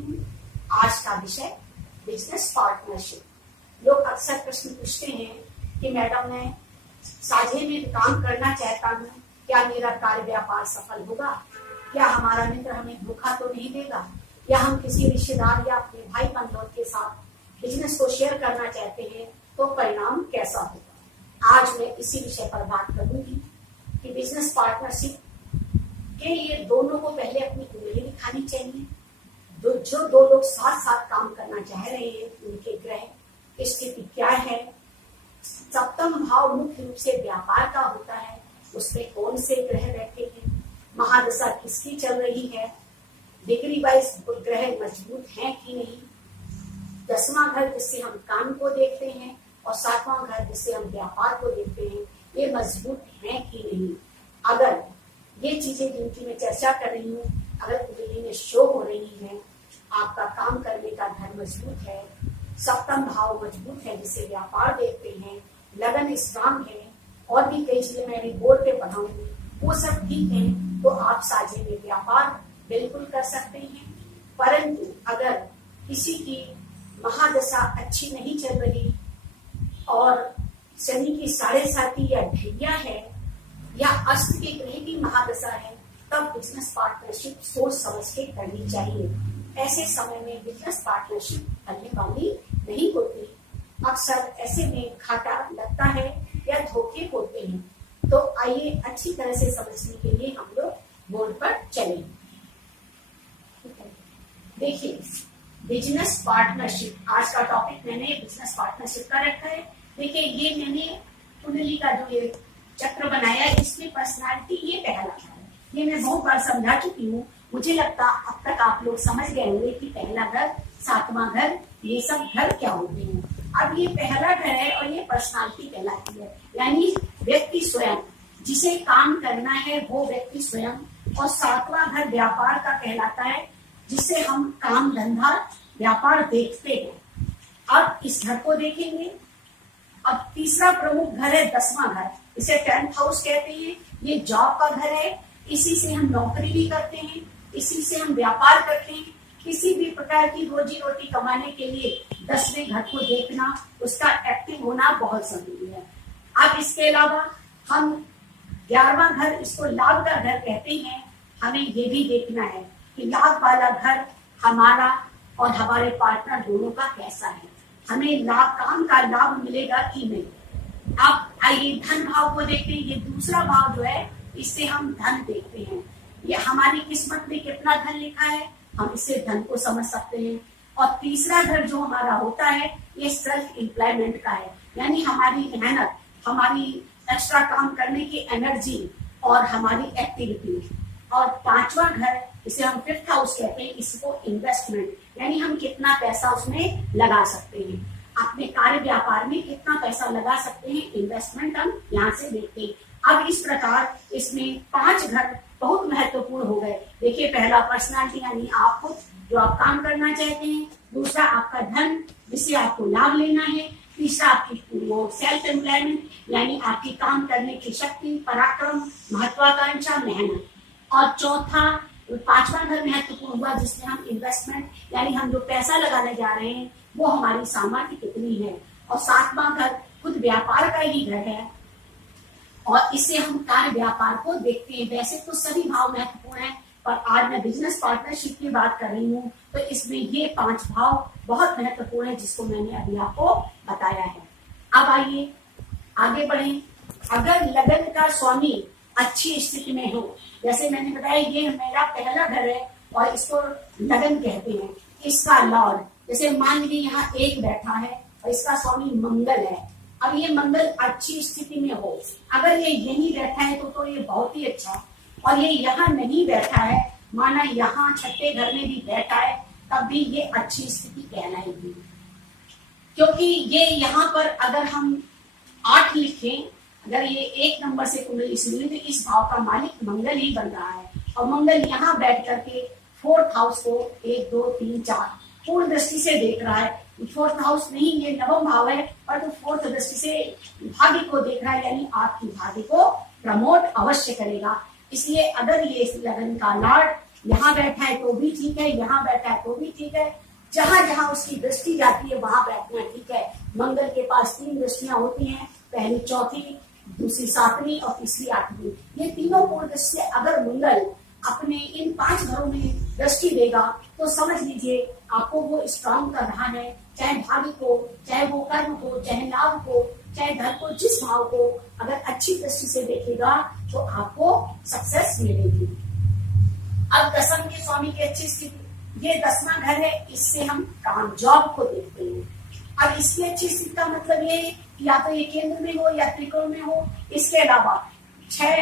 हूँ। आज का विषय बिजनेस पार्टनरशिप। लोग अक्सर प्रश्न पूछते हैं कि मैडम मैं साझे में काम करना चाहता हूँ, क्या मेरा कार्य व्यापार सफल होगा? क्या हमारा मित्र हमें धोखा तो नहीं देगा? या हम किसी रिश्तेदार या अपने भाई बंधुओं के साथ बिजनेस को शेयर करना चाहते हैं तो परिणाम कैसा होगा? आज मैं इसी विषय पर बात करूंगी कि बिजनेस पार्टनरशिप के लिए दोनों को पहले अपनी कुंडली दिखानी चाहिए। जो दो लोग साथ साथ काम करना चाह रहे हैं उनके ग्रह स्थिति क्या है, सप्तम भाव मुख्य रूप से व्यापार का होता है, उसमें कौन से ग्रह बैठे हैं, महादशा किसकी चल रही है, डिग्री वाइज ग्रह मजबूत है कि नहीं, दसवां घर जिससे हम काम को देखते हैं और सातवां घर जिससे हम व्यापार को देखते हैं, ये मजबूत है कि नहीं। अगर ये चीजें जिनकी मैं चर्चा कर रही हूँ अगर कुंडली में शो हो रही है, आपका काम करने का घर मजबूत है, सप्तम भाव मजबूत है जिसे व्यापार देखते हैं, लगन स्ट्रांग है और भी कई चीजें मैं अभी बोर्ड पे पढ़ाऊंगी, वो सब ठीक है तो आप साझे में व्यापार बिल्कुल कर सकते हैं। परंतु अगर किसी की महादशा अच्छी नहीं चल रही और शनि की 7.5 या ढैया है या अस्त के ग्रह की महादशा है, तब बिजनेस पार्टनरशिप सोच समझ के करनी चाहिए। ऐसे समय में बिजनेस पार्टनरशिप करने वाली नहीं होती। अक्सर ऐसे में घाटा लगता है या धोखे होते हैं। तो आइए अच्छी तरह से समझने के लिए हम लोग बोर्ड पर चलें। देखिए, बिजनेस पार्टनरशिप आज का टॉपिक मैंने बिजनेस पार्टनरशिप का रखा है। देखिए, ये मैंने कुंडली का जो ये चक्र बनाया है, इसमें पर्सनालिटी ये पहला है। ये मैं बहुत बार समझा चुकी हूँ। मुझे लगता अब तक आप लोग समझ गए होंगे कि पहला घर, सातवां घर, ये सब घर क्या होते हैं। अब ये पहला घर है और ये पर्सनालिटी कहलाती है, यानी व्यक्ति स्वयं, जिसे काम करना है वो व्यक्ति स्वयं। और सातवां घर व्यापार का कहलाता है, जिसे हम काम धंधा व्यापार देखते हैं। अब इस घर को देखेंगे। अब तीसरा प्रमुख घर है 10वां घर, इसे 10th हाउस कहते हैं। ये जॉब का घर है, इसी से हम नौकरी भी करते हैं, इसी से हम व्यापार करते हैं। किसी भी प्रकार की रोजी रोटी कमाने के लिए 10वें घर को देखना, उसका एक्टिव होना बहुत जरूरी है। अब इसके अलावा हम 11वां घर, इसको लाभ का घर कहते हैं। हमें ये भी देखना है कि लाभ वाला घर हमारा और हमारे पार्टनर दोनों का कैसा है, हमें लाभ, काम का लाभ मिलेगा कि नहीं। अब आइए धन भाव को देखते हैं। ये दूसरा भाव जो है, इससे हम धन देखते हैं। ये हमारी किस्मत में कितना धन लिखा है, हम इससे धन को समझ सकते हैं। और तीसरा घर जो हमारा होता है, ये सेल्फ एम्प्लॉयमेंट का है, यानी हमारी मेहनत, हमारी एक्स्ट्रा काम करने की एनर्जी और हमारी एक्टिविटी। और 5वां घर, इसे हम 5th हाउस कहते हैं, इसको इन्वेस्टमेंट, यानी हम कितना पैसा उसमें लगा सकते हैं, अपने कार्य व्यापार में कितना पैसा लगा सकते हैं, इन्वेस्टमेंट हम यहाँ से देखते हैं। अब इस प्रकार इसमें 5 घर बहुत महत्वपूर्ण हो गए। देखिए, पहला पर्सनालिटी, यानी आप खुद जो आप काम करना चाहते हैं, दूसरा आपका धन जिससे आपको लाभ लेना है, तीसरा आपकी वो सेल्फ एम्प्लॉयमेंट, यानी आपकी काम करने की शक्ति, पराक्रम, महत्वाकांक्षा, मेहनत। और चौथा 5वां घर महत्वपूर्ण हुआ, जिसमें हम इन्वेस्टमेंट, यानी हम जो पैसा लगाने जा रहे हैं वो हमारी सामर्थ्य कितनी है। और 7वां घर खुद व्यापार का ही घर है और इससे हम कार्य व्यापार को देखते हैं। वैसे तो सभी भाव महत्वपूर्ण हैं, पर आज मैं बिजनेस पार्टनरशिप की बात कर रही हूँ, तो इसमें ये 5 भाव बहुत महत्वपूर्ण है, जिसको मैंने अभी आपको बताया है। अब आइए आगे बढ़ें। अगर लगन का स्वामी अच्छी स्थिति में हो, जैसे मैंने बताया ये मेरा पहला घर है और इसको लगन कहते हैं, इसका लॉर्ड, जैसे मान लीजिए यहाँ 1 बैठा है और इसका स्वामी मंगल है। अब ये मंगल अच्छी स्थिति में हो, अगर ये यहीं बैठा है तो ये बहुत ही अच्छा, और ये यहाँ नहीं बैठा है, माना यहाँ 6ठे घर में भी बैठा है, तब भी ये अच्छी स्थिति कहलाएगी। क्योंकि ये यहाँ पर अगर हम 8 लिखें, अगर ये 1 नंबर से कुंडली सुनी तो इस भाव का मालिक मंगल ही बन रहा है, और मंगल यहाँ बैठ करके 4th हाउस को 1 2 3 4 पूर्ण दृष्टि से देख रहा है। 4th हाउस नहीं, ये 9वां भाव है, पर तो 4th दृष्टि से भाग्य को देख रहा है, यानी आपकी भाग्य को प्रमोट अवश्य करेगा। इसलिए अगर ये लगन का लॉर्ड यहाँ बैठा है तो भी ठीक है, यहाँ बैठा है तो भी ठीक है, जहां जहां उसकी दृष्टि जाती है वहां बैठना ठीक है। मंगल के पास 3 दृष्टियां होती हैं, पहली चौथी, दूसरी सातवीं और तीसरी आठवीं। ये तीनों पूर्ण दृष्टि से अगर मंगल अपने इन 5 घरों में दृष्टि देगा तो समझ लीजिए आपको वो स्ट्रांग कर रहा है, चाहे भाग्य को, चाहे वो कर्म को, चाहे लाभ को, चाहे धन को, जिस भाव को अगर अच्छी दृष्टि से देखेगा तो आपको सक्सेस मिलेगी। अब दसम के स्वामी की अच्छी स्थिति, ये 10वां घर है, इससे हम काम जॉब को देखते हैं। अब इसकी अच्छी स्थिति का मतलब ये कि या तो ये केंद्र में हो या त्रिकोण में हो। इसके अलावा 6,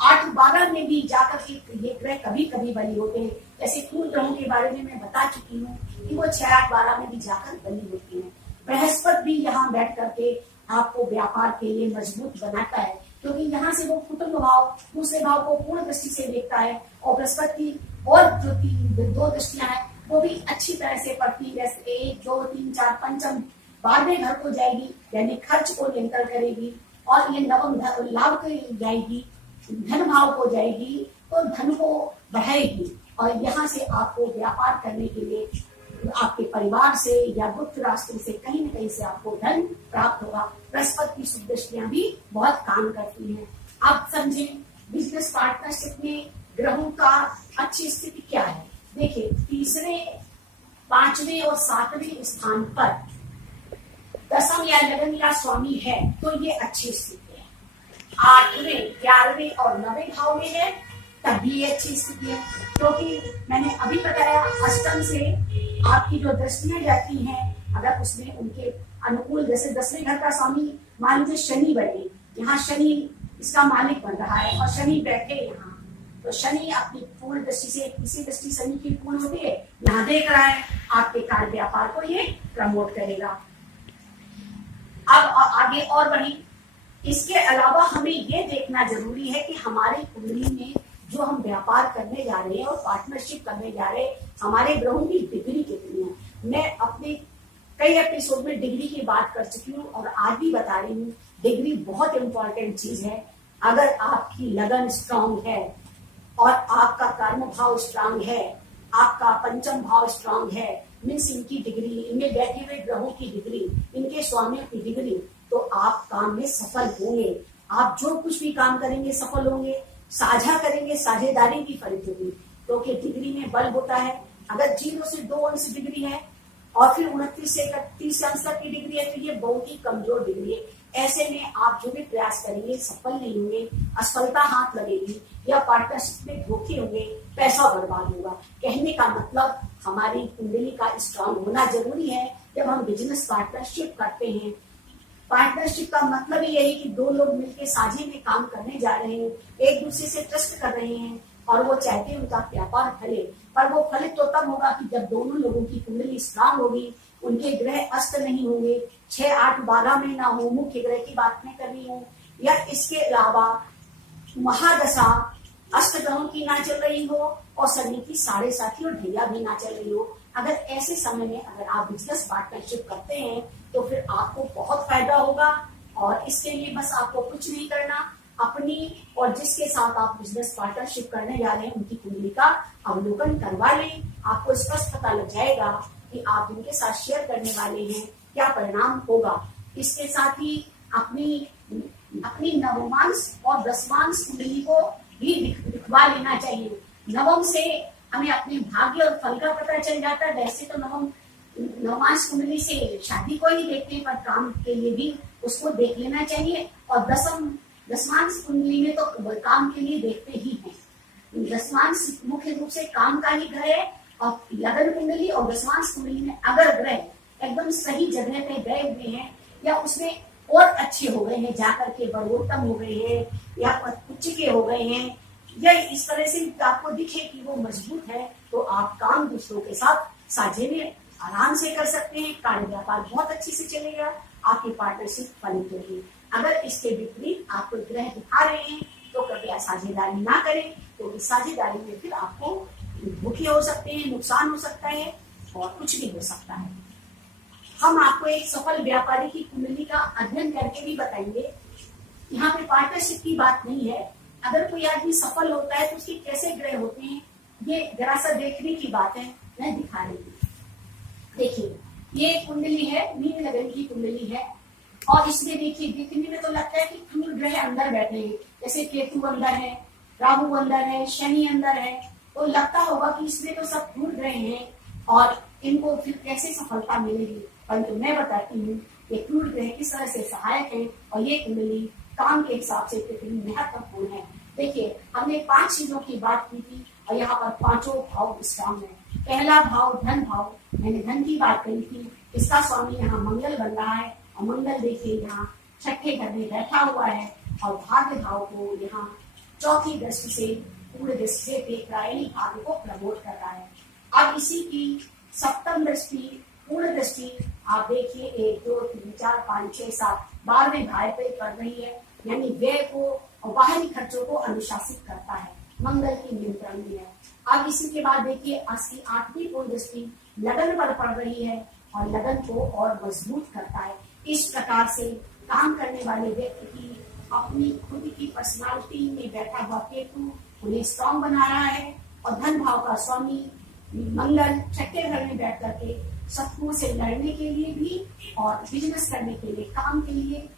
8, 12 में भी जाकर के ये ग्रह कभी कभी बली होते हैं। जैसे कुल ग्रहों के बारे में मैं बता चुकी हूँ कि वो 6, 8, 12 में भी जाकर बली होती हैं। बृहस्पति भी यहाँ बैठ करके आपको व्यापार के लिए मजबूत बनाता है, क्योंकि यहाँ से वो कुटुंब भाव, दूसरे भाव को पूर्ण दृष्टि से देखता है। और बृहस्पति और जो 2 दृष्टियां हैं वो भी अच्छी तरह से पड़ती, जैसे 1, 2, 3, 4, पंचम 12वें घर को जाएगी, यानी खर्च को नियंत्रण करेगी। और ये नवम लाभ को जाएगी, धन भाव को जाएगी तो धन को बढ़ाएगी। और यहाँ से आपको व्यापार करने के लिए आपके परिवार से या गुप्त रास्ते से कहीं न कहीं से आपको धन प्राप्त होगा। बृहस्पति की शुभ दृष्टियां भी बहुत काम करती हैं। आप समझें बिजनेस पार्टनरशिप में ग्रहों का अच्छी स्थिति क्या है। देखिए, 3रे, 5वें और 7वें स्थान पर दसम या लगन या स्वामी है तो ये अच्छी स्थिति है। 8वें, 11वें और 9वें भाव में है तब भी ये अच्छी स्थिति है, क्योंकि मैंने अभी बताया अष्टम से आपकी जो दृष्टियां जाती हैं अगर उसमें उनके अनुकूल, जैसे 10वें घर का स्वामी मान लीजिए शनि बने, यहाँ शनि इसका मालिक बन रहा है और शनि बैठे यहाँ, तो शनि अपनी पूर्ण दृष्टि से, किसी दृष्टि शनि की पूर्ण होती है, यहाँ देख रहा है, आपके कार्य व्यापार को ये प्रमोट करेगा। अब आगे और बढ़ी, इसके अलावा हमें ये देखना जरूरी है कि हमारी कुंडली में जो हम व्यापार करने जा रहे हैं और पार्टनरशिप करने जा रहे हैं, हमारे ग्रहों की डिग्री कितनी है। मैं अपने कई एपिसोड में डिग्री की बात कर चुकी हूँ और आज भी बता रही हूँ, डिग्री बहुत इंपॉर्टेंट चीज है। अगर आपकी लगन स्ट्रांग है और आपका कर्म भाव स्ट्रांग है, आपका पंचम भाव स्ट्रांग है, मीन्स इनकी डिग्री, इनमें बैठे हुए ग्रहों की डिग्री, इनके स्वामियों की डिग्री, तो आप काम में सफल होंगे। आप जो कुछ भी काम करेंगे सफल होंगे। साझा करेंगे, साझेदारी की फलित होगी, क्योंकि डिग्री में बल होता है। अगर 0 से 2 अंश डिग्री है और फिर 29 से 31 अंश तक की डिग्री है तो ये बहुत ही कमजोर डिग्री है। ऐसे में आप जो भी प्रयास करेंगे सफल नहीं होंगे, असफलता हाथ लगेगी या पार्टनरशिप में धोखे होंगे, पैसा बर्बाद होगा। कहने का मतलब हमारी कुंडली का स्ट्रांग होना जरूरी है जब हम बिजनेस पार्टनरशिप करते हैं। पार्टनरशिप का मतलब ही यही कि 2 लोग मिलकर साझे में काम करने जा रहे हैं, एक दूसरे से ट्रस्ट कर रहे हैं और वो चाहते हैं उनका व्यापार फले। पर वो फलित तो तब होगा कि जब दोनों लोगों की कुंडली स्ट्रांग होगी, उनके ग्रह अस्त नहीं होंगे, 6, 8, 12 में ना हो, मुख्य ग्रह की बात नहीं कर रही हूँ, या इसके अलावा महादशा अष्ट ग्रहों की ना चल रही हो और शनि की 7.5 और ढैया भी ना चल रही हो। अगर ऐसे समय में अगर आप बिजनेस पार्टनरशिप करते हैं तो फिर आपको बहुत फायदा होगा। और इसके लिए बस आपको कुछ नहीं करना, अपनी और जिसके साथ आप बिजनेस पार्टनरशिप करने जा रहे हैं उनकी कुंडली का अवलोकन करवा लें। आपको स्पष्ट पता लग जाएगा कि आप जिनके साथ शेयर करने वाले हैं क्या परिणाम होगा। इसके साथ ही अपनी नवमांश और दशमांश कुंडली को भी दिखवा लेना चाहिए। नवम से हमें अपने भाग्य और फल का पता चल जाता है। वैसे तो नवमांश कुंडली से शादी को ही देखते हैं, पर काम के लिए भी उसको देख लेना चाहिए। और दशमांश कुंडली में तो काम के लिए देखते ही हैं। दशमांश मुख्य रूप से काम का ही ग्रह है और लगन कुंडली और दशमांश कुंडली में अगर ग्रह एकदम सही जगह पे गए हुए हैं या उसमें और अच्छे हो गए हैं, जाकर के बड़ोत्तम हो गए हैं या उच्च के हो गए हैं, या इस तरह से आपको दिखे कि वो मजबूत है, तो आप काम दूसरों के साथ साझे में आराम से कर सकते हैं। कार्य व्यापार बहुत अच्छे से चलेगा, आपकी पार्टनरशिप फलित होगी। अगर इसके विपरीत आपको ग्रह दिखा रहे हैं तो कृपया साझेदारी ना करें, क्योंकि साझेदारी में फिर आपको धोखे हो सकते हैं, नुकसान हो सकता है और कुछ भी हो सकता है। हम आपको एक सफल व्यापारी की कुंडली का अध्ययन करके भी बताएंगे। यहाँ पे पार्टनरशिप की बात नहीं है। अगर कोई आदमी सफल होता है तो उसके कैसे ग्रह होते हैं ये जरा सा देखने की बात है, मैं दिखा रही हूँ। देखिए ये कुंडली है, मीन लगन की कुंडली है, और इसमें देखिए दिखने में तो लगता है कि क्रूर ग्रह अंदर बैठे हैं, जैसे केतु अंदर है, राहु अंदर है, शनि अंदर है, तो लगता होगा कि इसमें तो सब क्रूर ग्रह हैं और इनको फिर कैसे सफलता मिलेगी। परंतु मैं बताती हूँ ये क्रूर ग्रह किस तरह से सहायक है और ये कुंडली काम के हिसाब से कितनी महत्वपूर्ण है। देखिए हमने 5 चीजों की बात की थी और यहाँ पर 5 भाव स्ट्रांग है। पहला भाव धन भाव, मैंने धन की बात करी थी, इसका स्वामी यहाँ मंगल बन रहा है और मंगल देखिए यहाँ छठे घर में बैठा हुआ है और भाग्य भाव को यहाँ चौथी दृष्टि से पूर्ण दृष्टि से देख रहा है, यानी भाग्य को प्रमोट कर रहा है। अब इसी की सप्तम दृष्टि पूर्ण दृष्टि आप देखिए 1 2 3 4 5 6 7 12वें भाव पे पड़ रही है, यानी व्यय को और बाहरी खर्चों को अनुशासित करता है, मंगल की नियंत्रण में है। अब इसी के बाद देखिए 8वीं पूर्ण दृष्टि लगन पर पड़ रही है और लगन को और मजबूत करता है। इस प्रकार से काम करने वाले व्यक्ति की अपनी खुद की पर्सनालिटी में बैठा हुआ केतु उन्हें स्ट्रॉन्ग बना रहा है और धन भाव का स्वामी मंगल छठे घर में बैठ करके शत्रुओं से लड़ने के लिए भी और बिजनेस करने के लिए, काम के लिए,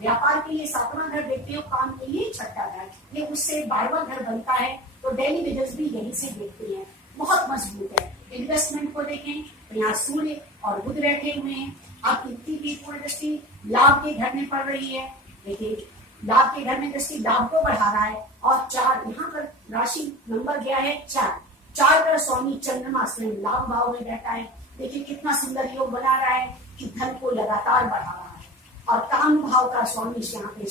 व्यापार के लिए 7वां घर देखते हो, काम के लिए 6ठा घर, ये उससे 12वां घर बनता है, तो डेली वेजेस भी यही से देखते हैं, बहुत मजबूत है। इन्वेस्टमेंट को देखें तो यहाँ सूर्य और बुध बैठे हुए हैं। अब इनकी भी पूर्ण दृष्टि लाभ के घर में पड़ रही है, देखिए लाभ के घर में दृष्टि लाभ को बढ़ा रहा है और 4 यहाँ पर राशि नंबर गया है 4 का स्वामी चंद्रमा स्वयं लाभ भाव में बैठा है। देखिए कितना सुंदर योग बना रहा है कि धन को लगातार बढ़ा रहा है और काम भाव का स्वामी यहाँ पे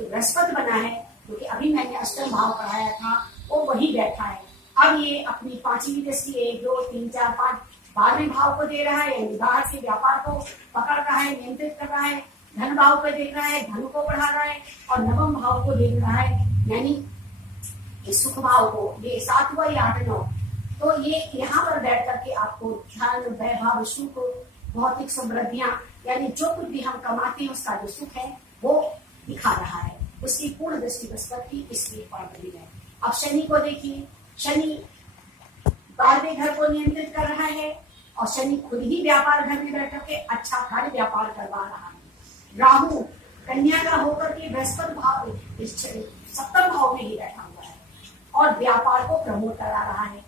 बृहस्पति बना है, क्योंकि अभी मैंने अष्टम भाव पढ़ाया था वो वही बैठा है। अब ये अपनी 5वीं दृष्टि 1 2 3 4 5 12वें भाव को दे रहा है, यानी बाहर से व्यापार को पकड़ रहा है, नियंत्रित कर रहा है, धन भाव को देख रहा है, धन को बढ़ा रहा है और नवम भाव को देख रहा है, यानी सुख भाव को, ये 7वां या 8वां। तो ये यहाँ पर बैठ करके आपको धन वैभव सुख भौतिक समृद्धियां, यानी जो कुछ भी हम कमाते हैं उसका जो सुख है वो दिखा रहा है। उसकी पूर्ण दृष्टि बृहस्पति की इसलिए पड़ रही है। अब शनि को देखिए, शनि 12वें घर को नियंत्रित कर रहा है और शनि खुद ही व्यापार घर में बैठ करके अच्छा कार्य व्यापार करवा रहा है। राहु कन्या का होकर के बृहस्पति भाव 7वें भाव में ही बैठा हुआ है और व्यापार को प्रमोट करा रहा है।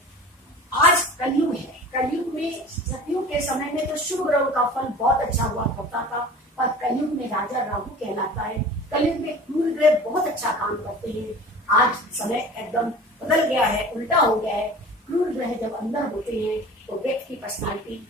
आज कलयुग है, कलयुग में सतयुग के समय में तो शुभ ग्रहों का फल बहुत अच्छा हुआ करता था, पर कलयुग में राजा राहु कहलाता है। कलयुग में क्रूर ग्रह बहुत अच्छा काम करते हैं। आज समय एकदम बदल गया है, उल्टा हो गया है। क्रूर ग्रह जब अंदर होते हैं तो व्यक्ति की पर्सनालिटी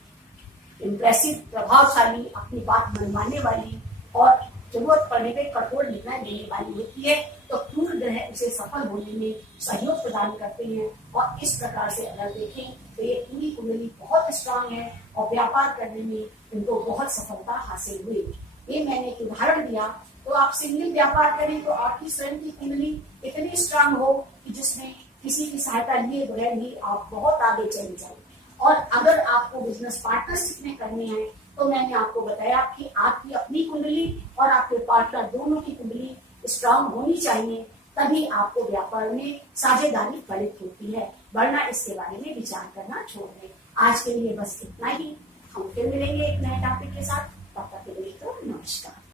इंप्रेसिव, प्रभावशाली, अपनी बात मनवाने वाली और जरूरत पड़ने पे कठोर निर्णय लेने वाली होती है। तो क्रूर ग्रह उसे सफल होने में सहयोग प्रदान करते हैं और इस प्रकार से अगर देखें तो ये पूरी कुंडली बहुत स्ट्रांग है और व्यापार करने में इनको बहुत सफलता हासिल हुई। ये मैंने एक उदाहरण दिया। तो आप सिंगल व्यापार करें तो आपकी स्वयं की कुंडली इतनी स्ट्रांग हो कि जिसमें किसी की सहायता लिए बगैर ही आप बहुत आगे चले जाए। और अगर आपको बिजनेस पार्टनरशिप में करने हैं तो मैंने आपको बताया कि आपकी अपनी कुंडली और आपके पार्टनर दोनों की कुंडली स्ट्रांग होनी चाहिए, तभी आपको व्यापार में साझेदारी फलित होती है, वरना इसके बारे में विचार करना छोड़ दें। आज के लिए बस इतना ही, हम फिर मिलेंगे एक नए टॉपिक के साथ। तब तक के लिए तो नमस्कार।